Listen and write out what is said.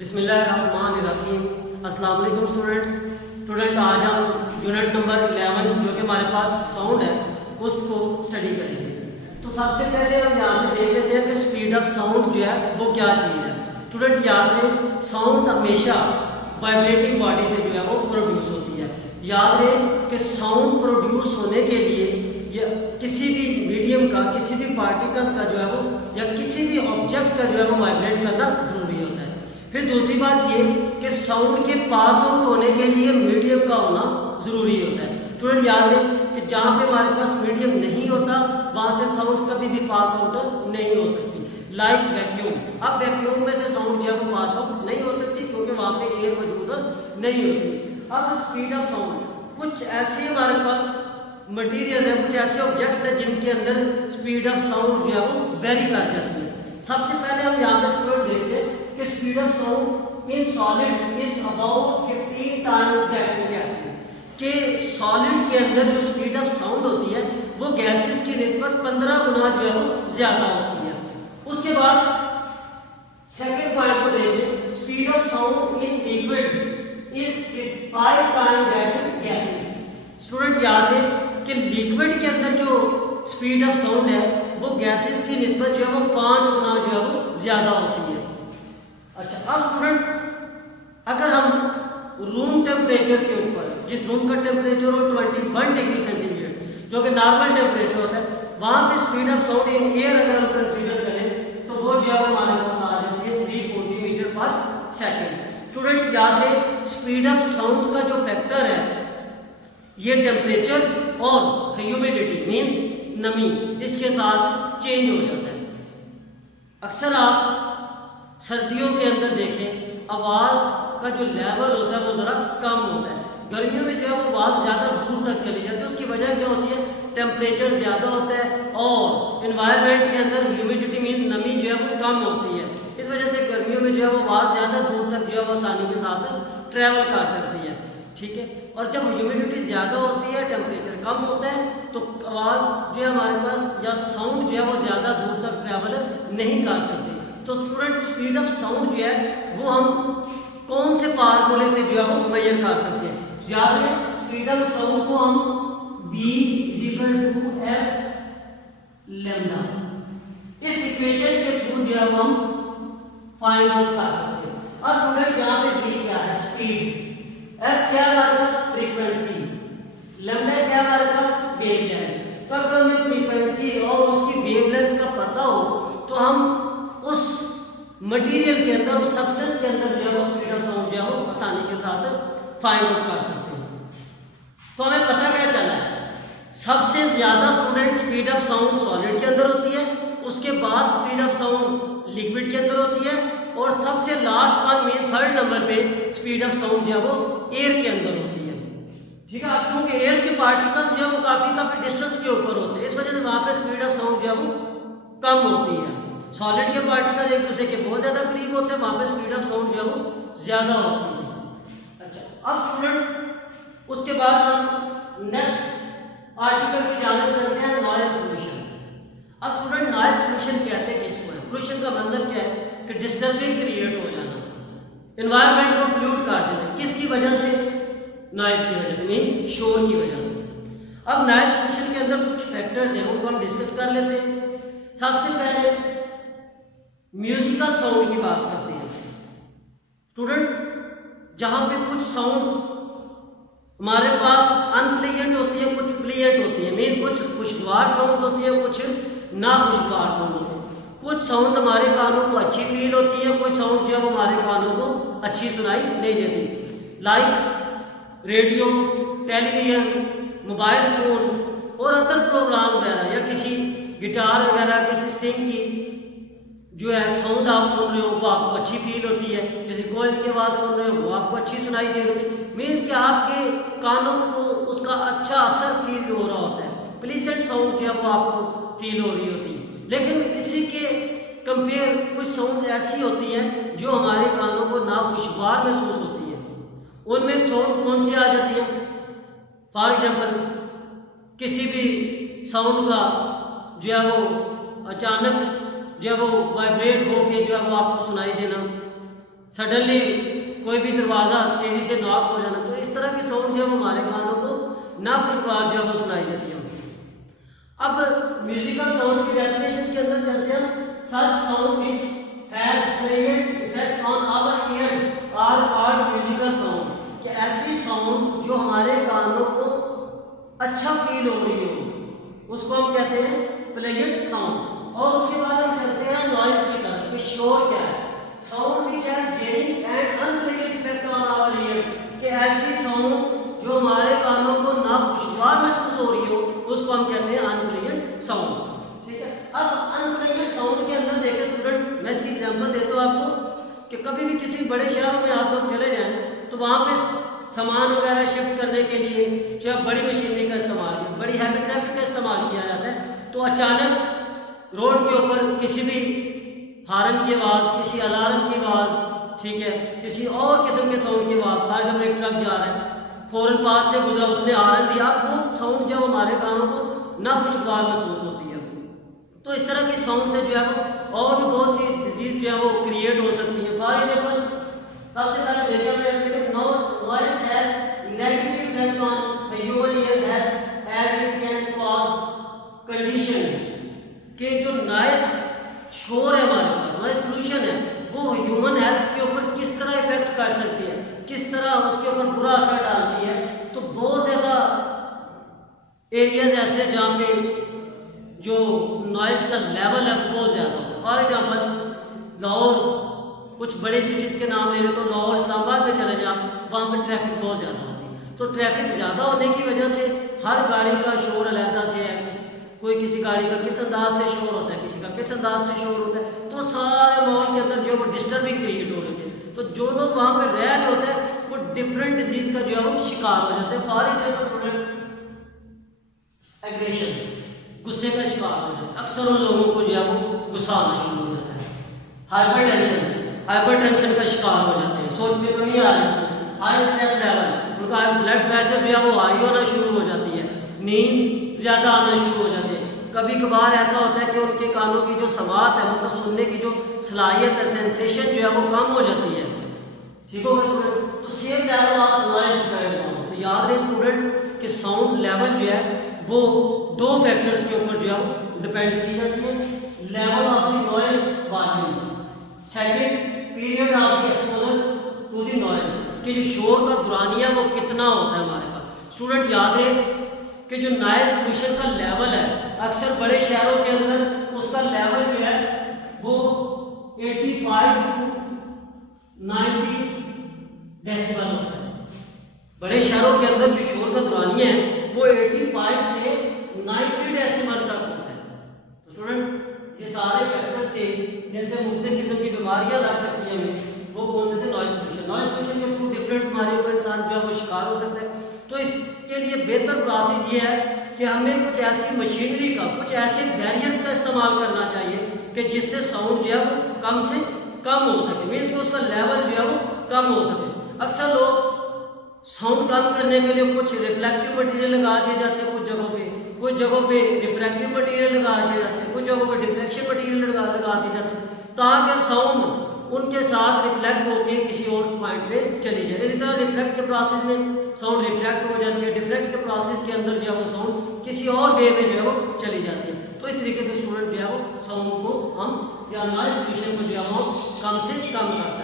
बिस्मिल्लाहिर्रहमानिर्रहीम। अस्सलाम वालेकुम स्टूडेंट आज हम यूनिट नंबर 11 जो कि हमारे पास साउंड है उसको स्टडी करेंगे। तो सबसे पहले हम यहाँ पे देख लेते हैं कि स्पीड ऑफ साउंड जो है वो क्या चीज़ है। स्टूडेंट याद रहे साउंड हमेशा वाइब्रेटिंग बॉडी से जो है वो प्रोड्यूस होती है। याद रहे कि साउंड प्रोड्यूस होने के लिए या किसी भी मीडियम का किसी भी पार्टिकल का जो है वो या किसी भी ऑब्जेक्ट का जो है वो वाइब्रेट करना जरूरी होता है। फिर दूसरी बात ये कि साउंड के पास आउट होने के लिए मीडियम का होना जरूरी होता है। स्टूडेंट याद रहे कि जहाँ पे हमारे पास मीडियम नहीं होता वहाँ से साउंड कभी भी पास आउट नहीं हो सकती। लाइक वैक्यूम, अब वैक्यूम में से साउंड जो है वो पास आउट नहीं हो सकती क्योंकि वहाँ पे एयर मौजूद नहीं होती। अब स्पीड ऑफ साउंड, कुछ ऐसे हमारे पास मटीरियल है, कुछ ऐसे ऑब्जेक्ट्स है जिनके अंदर स्पीड ऑफ साउंड जो है वो वेरी कर जाती है। सबसे पहले हम यहाँ पे स्टूडेंट देखते हैं कि speed of sound in solid is about 15 times that in gases. के सॉलिड के अंदर जो स्पीड ऑफ साउंड होती है वो गैसेस की निस्बत 15 गुना जो है वो ज्यादा होती है। उसके बाद सेकंड पॉइंट को देखें, speed of sound in liquid is 5 times that in gases. Student याद है कि लिक्विड के अंदर जो स्पीड ऑफ साउंड है वो गैसेस की निस्बत जो है वो 5 गुना जो है वो ज्यादा होती है। अच्छा, अब स्टूडेंट अगर हम रूम टेम्परेचर के ऊपर, जिस रूम का टेम्परेचर हो 21 डिग्री सेंटीग्रेड जो कि नॉर्मल टेम्परेचर होता है, वहां पे speed of sound in air अगर हम कंसीडर करें तो वो जो है हमारे पास आ जाती है 340 मीटर पर सेकेंड। स्टूडेंट याद है स्पीड ऑफ साउंड का जो फैक्टर है ये टेम्परेचर और ह्यूमिडिटी मीन्स नमी इसके साथ चेंज हो जाता है। अक्सर आप सर्दियों के अंदर देखें आवाज़ का जो लेवल होता है वो ज़रा कम होता है। गर्मियों में जो है वो आवाज़ ज़्यादा दूर तक चली जाती है। उसकी वजह क्या होती है, टेम्परेचर ज़्यादा होता है और इन्वायरमेंट के अंदर ह्यूमिडिटी मीन नमी जो है वो कम होती है। इस वजह से गर्मियों में जो है वो आवाज़ ज़्यादा दूर तक जो है वो आसानी के साथ ट्रैवल कर सकती है। ठीक है, और जब ह्यूमिडिटी ज़्यादा होती है टेम्परेचर कम होता है तो आवाज़ जो है हमारे पास या साउंड जो है वो ज़्यादा दूर तक ट्रैवल नहीं कर सकती। तो स्टूडेंट स्पीड ऑफ साउंड जो है वो हम कौन से फार्मूले से जो है वो मेजर कर सकते हैं। याद है स्पीड ऑफ साउंड को हम v = f लैम्डा इस इक्वेशन के थ्रू जो है हम फाइंड आउट कर सकते हैं। अब स्टूडेंट यहाँ पे v क्या है, स्पीड, f क्या हमारे पास फ्रीक्वेंसी, लैम्डा क्या हमारे पास वेवलेंथ। तो अगर हमें फ्रीक्वेंसी और उसकी वेवलेंथ का पता हो तो हम उस मटेरियल के अंदर, उस सब्सटेंस के अंदर जो है स्पीड ऑफ साउंड जो है आसानी के साथ फाइंड आउट कर सकते हैं। तो हमें पता क्या चला है, सबसे ज्यादा student speed of sound solid के अंदर होती है, उसके बाद स्पीड ऑफ साउंड लिक्विड के अंदर होती है और सबसे लास्ट वन में थर्ड नंबर पे स्पीड ऑफ साउंड जो है वो एयर के अंदर होती है। ठीक है, अब चूंकि एयर के पार्टिकल्स जो है वो काफी डिस्टेंस के ऊपर होते हैं, इस वजह से वहां पे स्पीड ऑफ साउंड जो है वो कम होती है। सॉलिड के पार्टिकल एक दूसरे के बहुत ज्यादा करीब होते हैं, वहां पे स्पीड ऑफ साउंड जो है वो ज्यादा होती है। अच्छा, अब स्टूडेंट उसके बाद हम नेक्स्ट आर्टिकल की जानब चलते हैं, नॉइज पोल्यूशन। अब स्टूडेंट नॉइज पोल्यूशन कहते हैं किसको है? पोल्यूशन का मतलब क्या है कि डिस्टर्बिंग क्रिएट हो जाना, एनवायरनमेंट को पोल्यूट कर देना। किसकी वजह से? नॉइज की वजह से, मीन शोर की वजह से। अब नॉइज पोल्यूशन के अंदर कुछ फैक्टर्स हैं उनको हम डिस्कस कर लेते हैं। सबसे पहले म्यूजिकल साउंड की बात करते हैं। स्टूडेंट जहां पे कुछ साउंड हमारे पास अनप्लेजेंट होती है, कुछ प्लेजेंट होती है, मीन कुछ खुशगवार साउंड होती है, कुछ ना खुशगवार साउंड होती है। कुछ साउंड हमारे कानों को अच्छी फील होती है, कुछ साउंड जो है हमारे कानों को अच्छी सुनाई नहीं देती। Like radio, television, mobile phone और अदर प्रोग्राम वगैरह या किसी गिटार वगैरह किसी स्ट्रिंग की जो है साउंड आप सुन रहे हो वो आपको अच्छी फील होती है। जैसे कोयल की आवाज़ सुन रहे हो वो आपको अच्छी सुनाई दे रही होती है, मीन्स कि आपके कानों को उसका अच्छा असर फील हो रहा होता है, प्लीजेंट साउंड जो है वो आपको फील हो रही होती है। लेकिन इसी के कंपेयर कुछ साउंड ऐसी होती हैं जो हमारे कानों को नाखुशगवार महसूस होती है। उनमें साउंड कौन सी आ जाती है? फॉर एग्जाम्पल किसी भी साउंड का जो है वो अचानक जो है वो वाइब्रेट होके जो है वो आपको सुनाई देना, सडनली कोई भी दरवाज़ा तेज़ी से नॉक हो जाना, तो इस तरह की साउंड जो है वो हमारे कानों को नाखुशगवार जो है वो सुनाई देती है। अब म्यूजिकल साउंड की डेफिनेशन के अंदर चलते हैं। Such sound which has playing effect on our ear are called musical sound, कि ऐसी साउंड जो हमारे कानों को अच्छा फील हो रही हो उसको हम कहते हैं प्लेइंग साउंड। और उसके बाद हम चलते हैं नॉइस की तरफ, कि शोर क्या है। Sound which has jarring and unplaying effect on our ear, कि ऐसी साउंड जो हमारे कानों को नाखुशगवार महसूस हो रही हो उसको हम कहते हैं अनप्लेजेंट साउंड। ठीक है, अब अनप्लेजेंट साउंड के अंदर देखें स्टूडेंट, मैं इसकी एग्जांपल देता हूँ आपको, कि कभी भी किसी बड़े शहरों में आप लोग चले जाएं तो वहाँ पे सामान वगैरह शिफ्ट करने के लिए जो बड़ी मशीनरी का इस्तेमाल किया, बड़ी हैवी ट्रैफिक का इस्तेमाल किया जाता है, तो अचानक रोड के ऊपर किसी भी हार्न की आवाज़, किसी अलार्म की आवाज़, ठीक है, किसी और किस्म के साउंड की आवाज़, फॉर एग्जाम्पल एक ट्रक जा रहा है, फौरन पास से गुजरा, उसने हार्न दिया, वो साउंड जब हमारे कानों को नाखुशगवार महसूस होती है। तो इस तरह की साउंड से जो है वो और भी बहुत सी डिजीज जो है वो क्रिएट हो सकती है। फॉर एग्जाम्पल सबसे पहले देखें noise has negative effect on the human ear as it can cause condition, कि जो नॉइस शोर है हमारे पास, नॉइस पोल्यूशन है, वो ह्यूमन हेल्थ के ऊपर किस तरह इफेक्ट कर सकती है, किस तरह उसके ऊपर बुरा असर डालती है। तो बहुत ज़्यादा एरियाज ऐसे जहाँ पे जो नॉइस का लेवल है बहुत ज़्यादा होता है। फॉर एग्जांपल लाहौर, कुछ बड़े सिटीज़ के नाम ले रहे तो लाहौर, इस्लामाबाद में चले जाओ, वहाँ पे ट्रैफिक बहुत ज़्यादा होती है। तो ट्रैफिक ज़्यादा होने की वजह से हर गाड़ी का शोर अलहदा से है, कोई किसी गाड़ी का किस अंदाज से शोर होता है, किसी का किस अंदाज से शोर होता है, तो सारे माहौल के अंदर जो है वो डिस्टर्बिंग क्रिएट हो रही है। तो जो लोग वहाँ पे रह रहे होते हैं वो डिफरेंट डिजीज का जो है वो शिकार हो जाते हैं। फॉर एग्जाम्पल एग्रेशन, गुस्से का शिकार हो जाता है, अक्सर उन लोगों को जो है वो गुस्सा आना शुरू हो जाता है। हाइपर टेंशन का शिकार हो जाते हैं, सोच में कमी आ जाती है, हाई स्ट्रेस लेवल, उनका ब्लड प्रेशर जो है वो हाई होना शुरू हो जाती है, नींद ज़्यादा आना शुरू हो जाती है। कभी कभार ऐसा होता है कि उनके कानों की जो समात है, मतलब सुनने की जो सलाहियत है, सेंसेशन जो है वो कम हो जाती है। ठीक होगा स्टूडेंट? तो same level of noise depend on, तो याद रहे स्टूडेंट कि साउंड लेवल जो है वो दो फैक्टर्स के ऊपर जो है वो डिपेंड की जाती है। Level of the noise volume, second period of the exposure to the noise, कि जो शोर का दुरानिया वो कितना होता है हमारे पास। स्टूडेंट याद रहे कि जो नॉइज पोल्यूशन का लेवल है अक्सर बड़े शहरों के अंदर उसका लेवल जो है वो 85 टू 90 डेसिबल होता है। बड़े शहरों के अंदर जो शोर का दुरानिया है वो 85 से 90 डेसिबल तक होता है। तो स्टूडेंट ये सारे फैक्टर्स थे जिनसे मुख्तलिफ किस्म की बीमारियां लग सकती हैं हमें, वो कौन से थे? Noise pollution. नॉइज पोल्यूशन के थ्रू डिफरेंट बीमारियों का इंसान जो है वो शिकार हो सकता है। तो इसके लिए बेहतर प्रोसेस ये है कि हमें कुछ ऐसी मशीनरी का, कुछ ऐसे बैरियर्स का इस्तेमाल करना चाहिए कि जिससे साउंड जो है वो कम से कम हो सके, मीन कि उसका लेवल जो है वो कम हो सके। अक्सर लोग साउंड कम करने के लिए कुछ रिफ्लेक्टिव मटेरियल लगा दिए जाते हैं, कुछ जगहों पे रिफ्रैक्टिव मटेरियल लगा दिए जाते हैं, कुछ जगहों पे डिफ्लेक्शन मटेरियल लगा दिए जाते हैं, ताकि साउंड उनके साथ रिफ्लेक्ट होकर किसी और पॉइंट पे चली जाए। इसी तरह रिफ्लेक्ट के प्रोसेस में साउंड रिफ्लेक्ट हो जाती है, डिफ्लेक्ट के प्रोसेस के अंदर जो है वो साउंड किसी और वे में जो है वो चली जाती है। तो इस तरीके से स्टूडेंट जो है वो साउंड को हम या नॉइज पोल्यूशन को जो है वो कम से कम कर